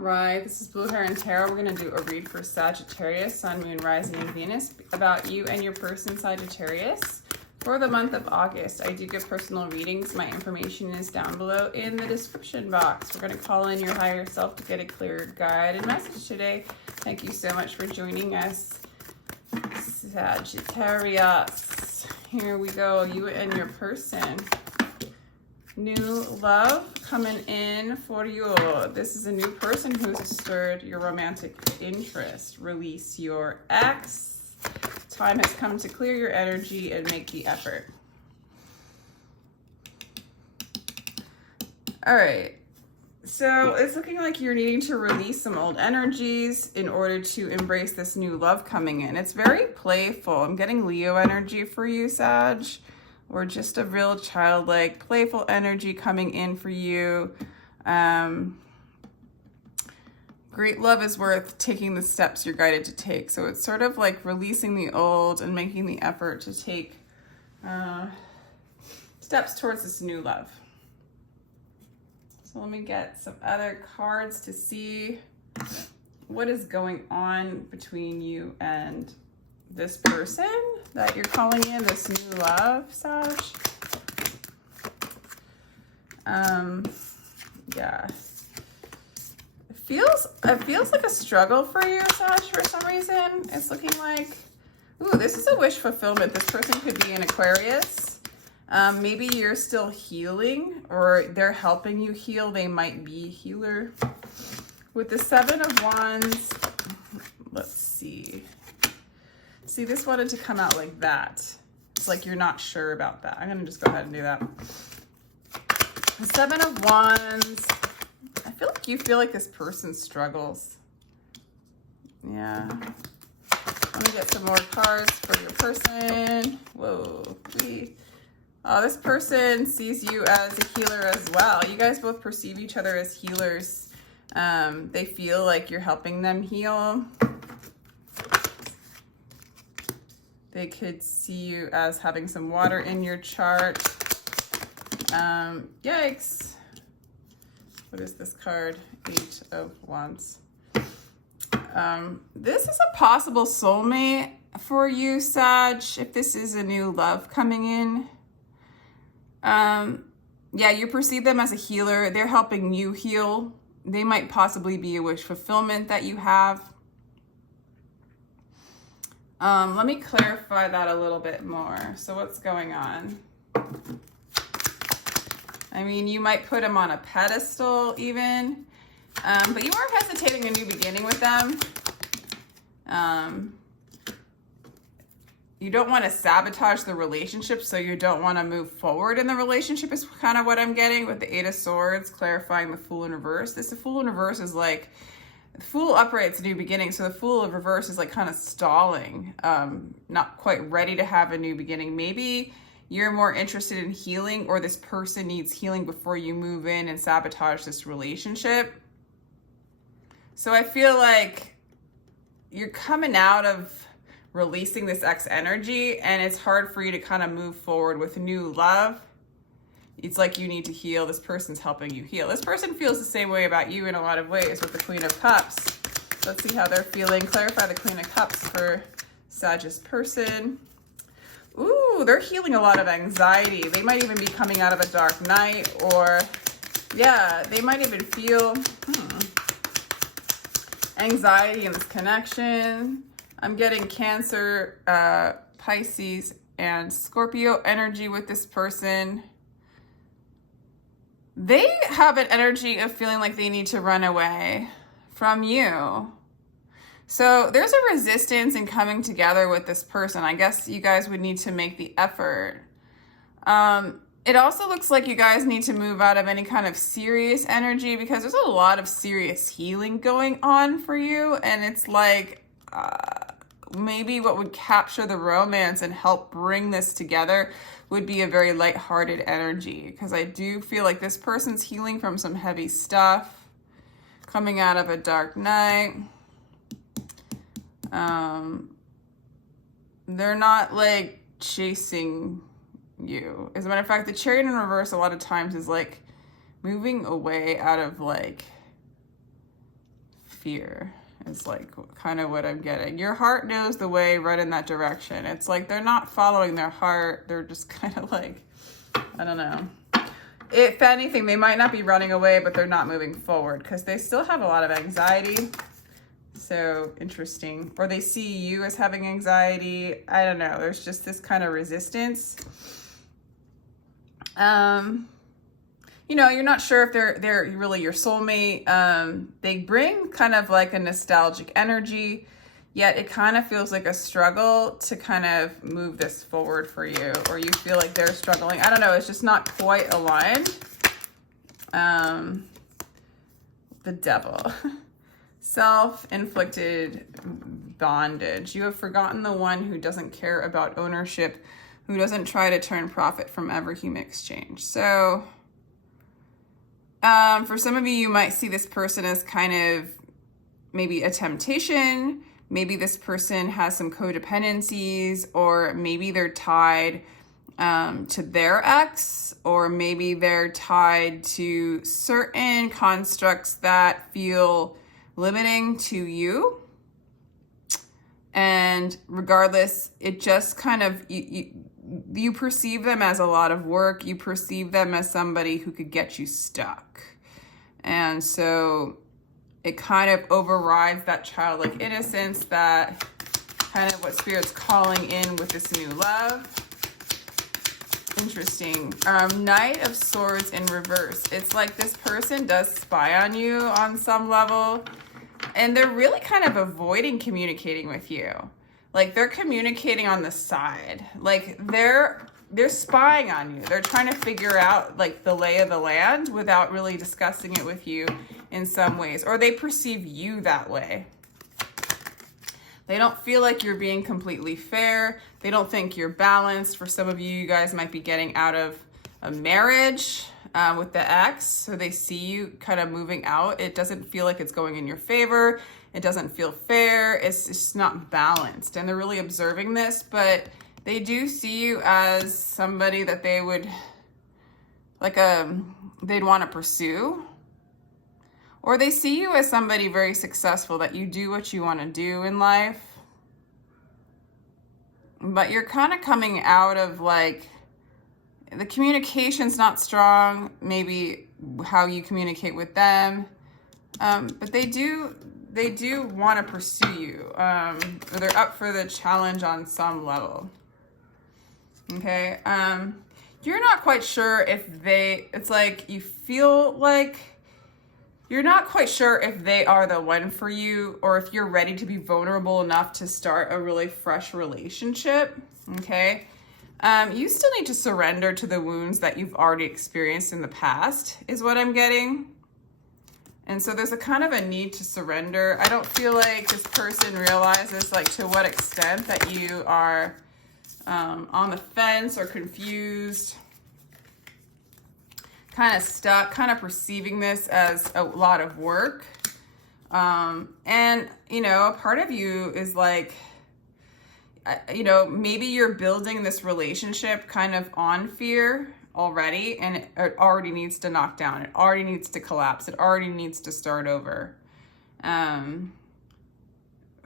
Right, this is Blue Heron Tarot. We're going to do a read for Sagittarius, Sun, Moon, Rising, and Venus about you and your person, Sagittarius, for the month of August. I do give personal readings. My information is down below in the description box. We're going to call in your higher self to get a clear guided message today. Thank you so much for joining us, Sagittarius. Here we go, you and your person. New love coming in for you. This is a new person who's stirred your romantic interest. Release your ex. Time has come to clear your energy and make the effort. All right. So it's looking like you're needing to release some old energies in order to embrace this new love coming in. It's very playful. I'm getting Leo energy for you, Sag. Or just a real childlike, playful energy coming in for you. Great love is worth taking the steps you're guided to take. So it's sort of like releasing the old and making the effort to take steps towards this new love. So let me get some other cards to see what is going on between you and this person that you're calling in, this new love, Sag. Yeah. It feels like a struggle for you, Sag, for some reason. It's looking like, ooh, this is a wish fulfillment. This person could be an Aquarius. Maybe you're still healing or they're helping you heal. They might be a healer. With the Seven of Wands, let's see. See, this wanted to come out like that. It's like you're not sure about that. I'm going to just go ahead and do that. The Seven of Wands. I feel like this person struggles. Yeah. Let me get some more cards for your person. Whoa, please. Oh, this person sees you as a healer as well. You guys both perceive each other as healers. They feel like you're helping them heal. They could see you as having some water in your chart. Yikes. What is this card? Eight of Wands. This is a possible soulmate for you, Sag, if this is a new love coming in. Yeah, you perceive them as a healer. They're helping you heal. They might possibly be a wish fulfillment that you have. Let me clarify that a little bit more. So what's going on? I mean, you might put them on a pedestal even, but you are hesitating a new beginning with them. You don't want to sabotage the relationship, so you don't want to move forward in the relationship is kind of what I'm getting with the Eight of Swords, clarifying the Fool in reverse. The Fool in reverse is like, the Fool upright's a new beginning, so the Fool of reverse is like kind of stalling, not quite ready to have a new beginning. Maybe you're more interested in healing, or this person needs healing before you move in and sabotage this relationship. So I feel like you're coming out of releasing this ex energy, and it's hard for you to kind of move forward with new love. It's like you need to heal. This person's helping you heal. This person feels the same way about you in a lot of ways with the Queen of Cups. Let's see how they're feeling. Clarify the Queen of Cups for Sag's person. Ooh, they're healing a lot of anxiety. They might even be coming out of a dark night, or yeah, they might even feel anxiety in this connection. I'm getting Cancer, Pisces, and Scorpio energy with this person. They have an energy of feeling like they need to run away from you. So there's a resistance in coming together with this person. I guess you guys would need to make the effort. It also looks like you guys need to move out of any kind of serious energy, because there's a lot of serious healing going on for you. And it's like, maybe what would capture the romance and help bring this together would be a very lighthearted energy, because I do feel like this person's healing from some heavy stuff, coming out of a dark night. They're not like chasing you. As a matter of fact, the Chariot in reverse a lot of times is like moving away out of like fear is like kind of what I'm getting. Your heart knows the way right in that direction. It's like they're not following their heart. They're just kind of like, I don't know. If anything, they might not be running away, but they're not moving forward because they still have a lot of anxiety. So interesting. Or they see you as having anxiety. I don't know. There's just this kind of resistance. You know, you're not sure if they're really your soulmate. They bring kind of like a nostalgic energy, yet it kind of feels like a struggle to kind of move this forward for you, or you feel like they're struggling. I don't know. It's just not quite aligned. The Devil. Self-inflicted bondage. You have forgotten the one who doesn't care about ownership, who doesn't try to turn profit from every human exchange. So, for some of you, you might see this person as kind of maybe a temptation. Maybe this person has some codependencies, or maybe they're tied to their ex, or maybe they're tied to certain constructs that feel limiting to you. And regardless, it just kind of, you perceive them as a lot of work. You perceive them as somebody who could get you stuck. And so it kind of overrides that childlike innocence, that kind of what Spirit's calling in with this new love. Interesting. Knight of Swords in reverse. It's like this person does spy on you on some level, and they're really kind of avoiding communicating with you. Like they're communicating on the side. Like they're spying on you. They're trying to figure out like the lay of the land without really discussing it with you in some ways, or they perceive you that way. They don't feel like you're being completely fair. They don't think you're balanced. For some of you, you guys might be getting out of a marriage with the ex, so they see you kind of moving out. It doesn't feel like it's going in your favor. It doesn't feel fair. It's just not balanced, and they're really observing this, but they do see you as somebody that they would like they'd want to pursue, or they see you as somebody very successful, that you do what you want to do in life, but you're kind of coming out of like the communication's not strong, maybe how you communicate with them, but they do want to pursue you, or they're up for the challenge on some level. Okay, you're not quite sure if it's like you feel like you're not quite sure if they are the one for you, or if you're ready to be vulnerable enough to start a really fresh relationship. Okay, you still need to surrender to the wounds that you've already experienced in the past, is what I'm getting. And so there's a kind of a need to surrender. I don't feel like this person realizes like to what extent that you are on the fence or confused, kind of stuck, kind of perceiving this as a lot of work. And, you know, a part of you is like, you know, maybe you're building this relationship kind of on fear already, and it already needs to knock down. It already needs to collapse. It already needs to start over.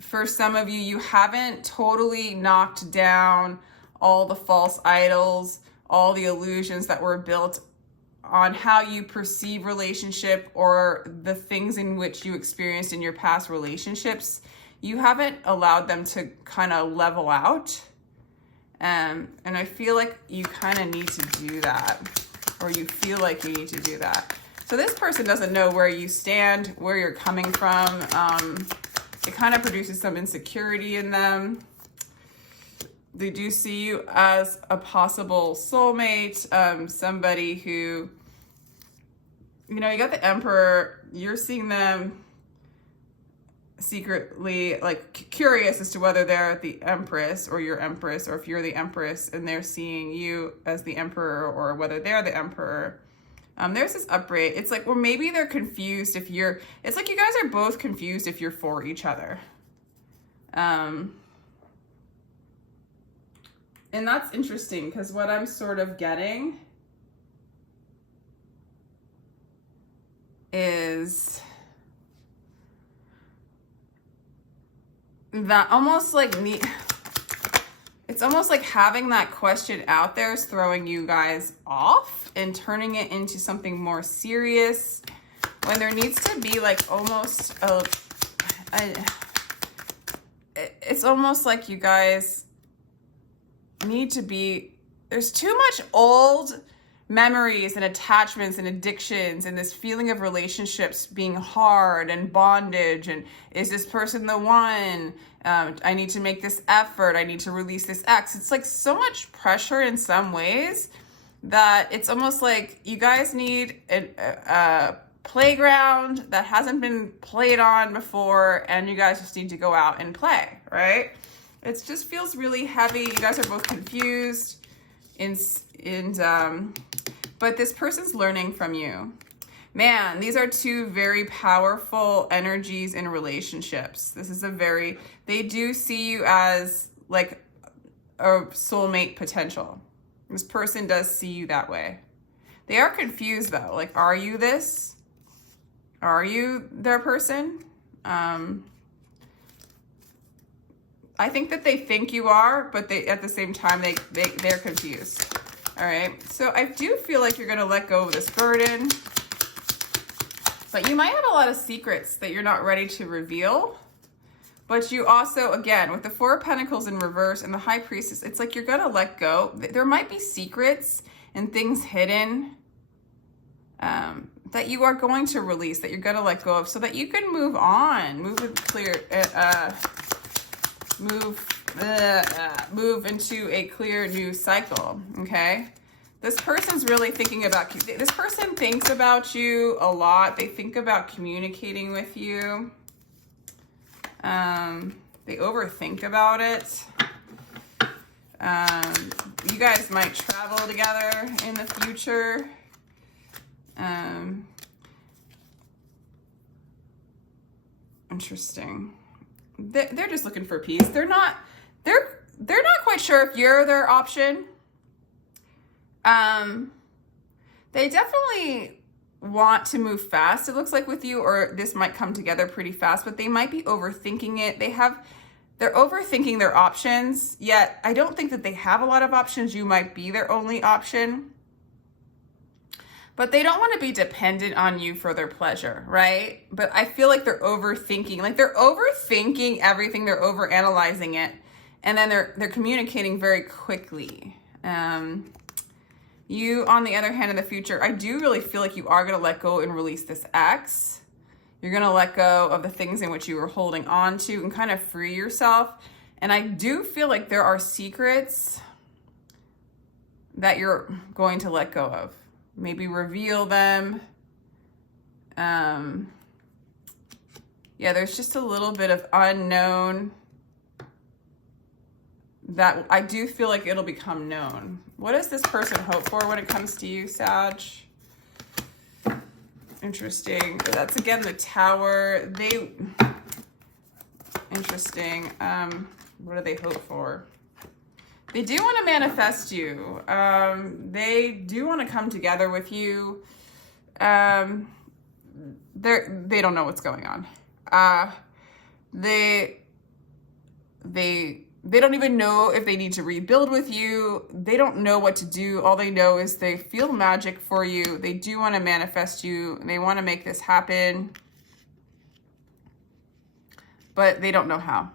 For some of you, you haven't totally knocked down all the false idols, all the illusions that were built on how you perceive relationship, or the things in which you experienced in your past relationships. You haven't allowed them to kind of level out. And I feel like you kind of need to do that, or you feel like you need to do that. So this person doesn't know where you stand, where you're coming from. It kind of produces some insecurity in them. They do see you as a possible soulmate, somebody who, you know, you got the Emperor, you're seeing them secretly, like, curious as to whether they're the Empress or your Empress, or if you're the Empress and they're seeing you as the Emperor, or whether they're the Emperor. There's this upright. It's like, or maybe they're confused if you're, it's like you guys are both confused if you're for each other. And that's interesting, because what I'm sort of getting is that almost like it's almost like having that question out there is throwing you guys off and turning it into something more serious, when there needs to be like almost it's almost like you guys need to be, there's too much old memories and attachments and addictions and this feeling of relationships being hard and bondage, and is this person the one? I need to make this effort. I need to release this ex. It's like so much pressure in some ways that it's almost like you guys need a playground that hasn't been played on before, and you guys just need to go out and play, right? It just feels really heavy. You guys are both confused but this person's learning from you. Man, these are two very powerful energies in relationships. This is they do see you as like a soulmate potential. This person does see you that way. They are confused though. Like, are you this? Are you their person? I think that they think you are, but at the same time, they're confused. All right, so I do feel like you're gonna let go of this burden, but you might have a lot of secrets that you're not ready to reveal. But you also, again, with the Four of Pentacles in reverse and the High Priestess, it's like you're gonna let go. There might be secrets and things hidden that you are going to release, that you're gonna let go of, so that you can move on, move into a clear new cycle. Okay, this person's really thinking about, this person thinks about you a lot. They think about communicating with you. They overthink about it. You guys might travel together in the future. Interesting. They're just looking for peace. They're not quite sure if you're their option. They definitely want to move fast, it looks like, with you, or this might come together pretty fast, but they might be overthinking it. They're overthinking their options, yet I don't think that they have a lot of options. You might be their only option. But they don't want to be dependent on you for their pleasure, right? But I feel like they're overthinking. Like, they're overthinking everything. They're overanalyzing it. And then they're communicating very quickly. You, on the other hand, in the future, I do really feel like you are going to let go and release this ex. You're going to let go of the things in which you were holding on to and kind of free yourself. And I do feel like there are secrets that you're going to let go of. Maybe reveal them. Yeah, there's just a little bit of unknown that I do feel like it'll become known. What does this person hope for when it comes to you, Sag? Interesting. That's, again, the Tower. Interesting. What do they hope for? They do want to manifest you. They do want to come together with you. They don't know what's going on. They don't even know if they need to rebuild with you. They don't know what to do. All they know is they feel magic for you. They do want to manifest you. They want to make this happen. But they don't know how.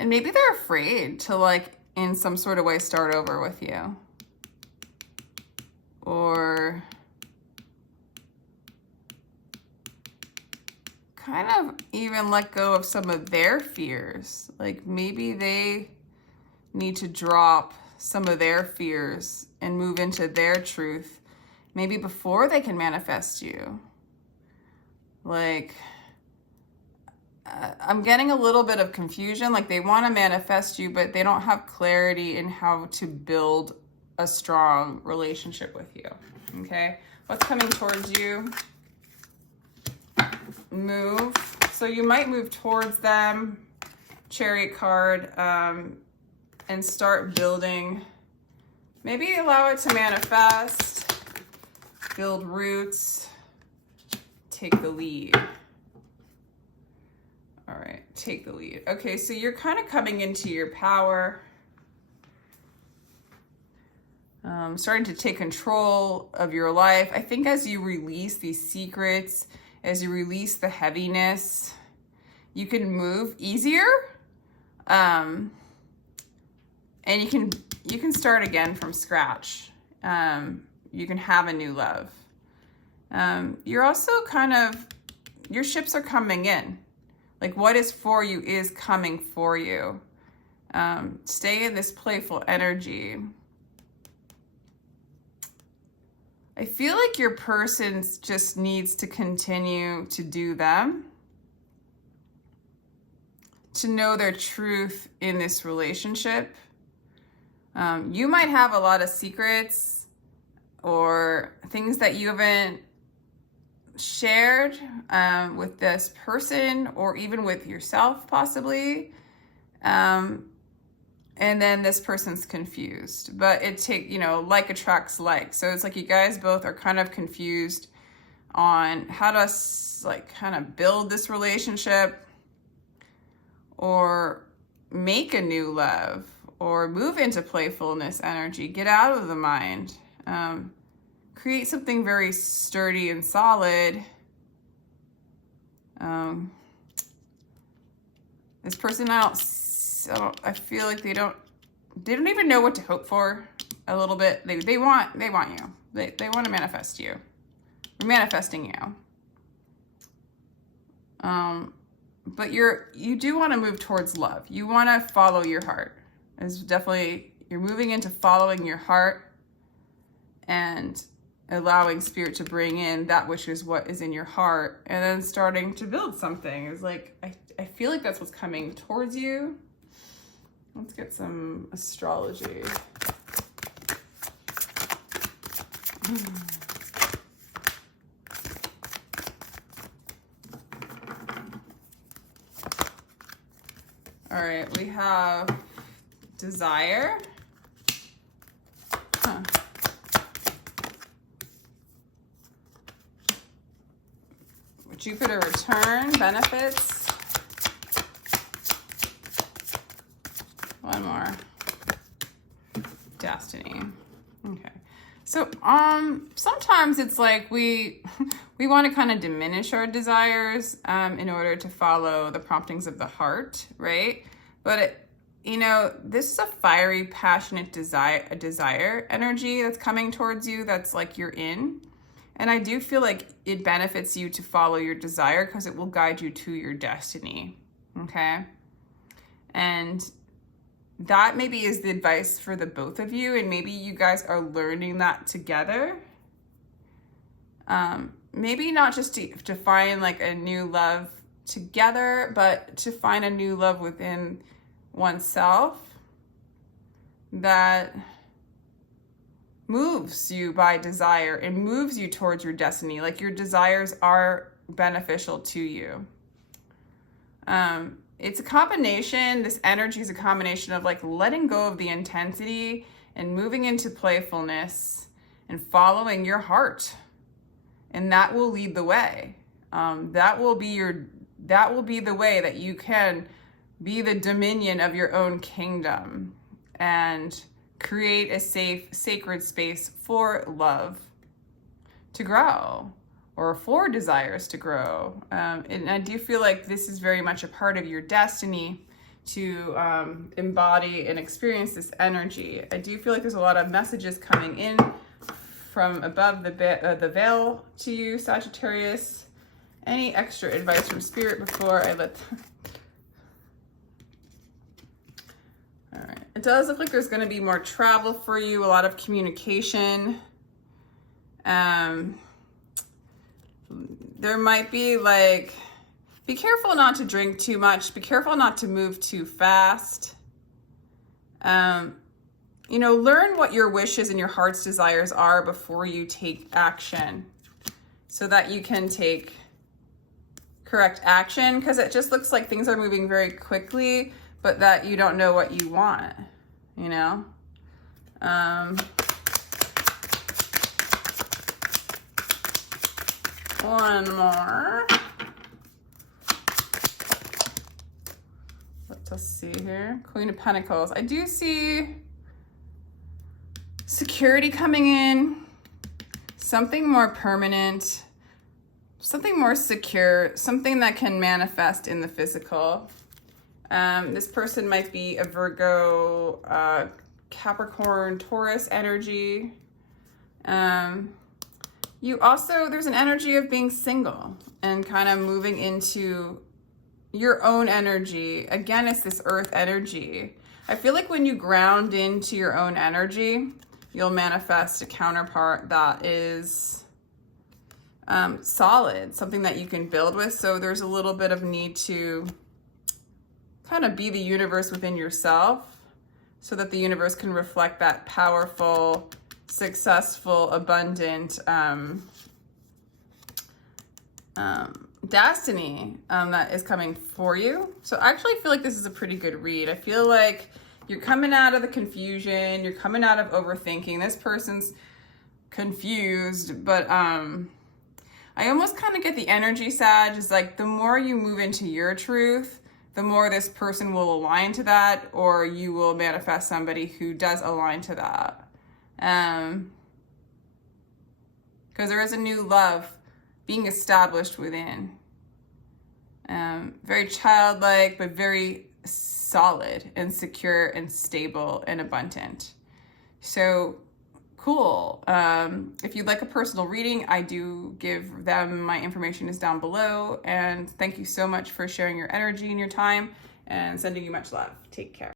And maybe they're afraid to, like, in some sort of way, start over with you. Or kind of even let go of some of their fears. Like, maybe they need to drop some of their fears and move into their truth, maybe before they can manifest you. Like, I'm getting a little bit of confusion. Like, they want to manifest you, but they don't have clarity in how to build a strong relationship with you. Okay? What's coming towards you? Move. So you might move towards them, Chariot card, and start building. Maybe allow it to manifest, build roots, take the lead. take the lead. Okay, so you're kind of coming into your power. Starting to take control of your life. I think as you release these secrets, as you release the heaviness, you can move easier. And you can start again from scratch. You can have a new love. You're also your ships are coming in. Like what is for you is coming for you. Stay in this playful energy. I feel like your person just needs to continue to do them, to know their truth in this relationship. You might have a lot of secrets or things that you haven't shared with this person or even with yourself possibly. And then this person's confused, but like attracts like. So it's like you guys both are kind of confused on how to kind of build this relationship or make a new love or move into playfulness energy, get out of the mind, create something very sturdy and solid. This person I feel like they don't even know what to hope for a little bit. They want you. They want to manifest you. They're manifesting you. But you do want to move towards love. You want to follow your heart. You're moving into following your heart and allowing spirit to bring in that which is what is in your heart, and then starting to build something. Is like I feel like that's what's coming towards you. Let's get some astrology. All right, we have desire. Jupiter return, benefits. One more. Destiny. Okay. So sometimes it's like we want to kind of diminish our desires in order to follow the promptings of the heart, right? But this is a fiery, passionate desire energy that's coming towards you, that's like you're in. And I do feel like it benefits you to follow your desire because it will guide you to your destiny. Okay? And that maybe is the advice for the both of you, and maybe you guys are learning that together. Maybe not just to find like a new love together, but to find a new love within oneself that moves you by desire and moves you towards your destiny. Like your desires are beneficial to you. It's a combination, this energy is a combination of like letting go of the intensity and moving into playfulness and following your heart. And that will lead the way. That will be the way that you can be the dominion of your own kingdom and create a safe, sacred space for love to grow, or for desires to grow. And I do feel like this is very much a part of your destiny to embody and experience this energy. I do feel like there's a lot of messages coming in from above the veil to you, Sagittarius. Any extra advice from Spirit before I let them? All right. It does look like there's going to be more travel for you, a lot of communication. There might be like, be careful not to drink too much. Be careful not to move too fast. Learn what your wishes and your heart's desires are before you take action so that you can take correct action, because it just looks like things are moving very quickly, but that you don't know what you want, One more. Let's see here. Queen of Pentacles. I do see security coming in, something more permanent, something more secure, something that can manifest in the physical. This person might be a Virgo, Capricorn, Taurus energy. You also, there's an energy of being single and kind of moving into your own energy. Again, it's this earth energy. I feel like when you ground into your own energy, you'll manifest a counterpart that is solid, something that you can build with. So there's a little bit of need to kind of be the universe within yourself so that the universe can reflect that powerful, successful, abundant destiny that is coming for you. So I actually feel like this is a pretty good read. I feel like you're coming out of the confusion, you're coming out of overthinking. This person's confused, but I almost kind of get the energy, Sag, is like the more you move into your truth, the more this person will align to that, or you will manifest somebody who does align to that. Because there is a new love being established within. Very childlike, but very solid and secure and stable and abundant. So cool. If you'd like a personal reading, I do give them, my information is down below. And thank you so much for sharing your energy and your time, and sending you much love. Take care.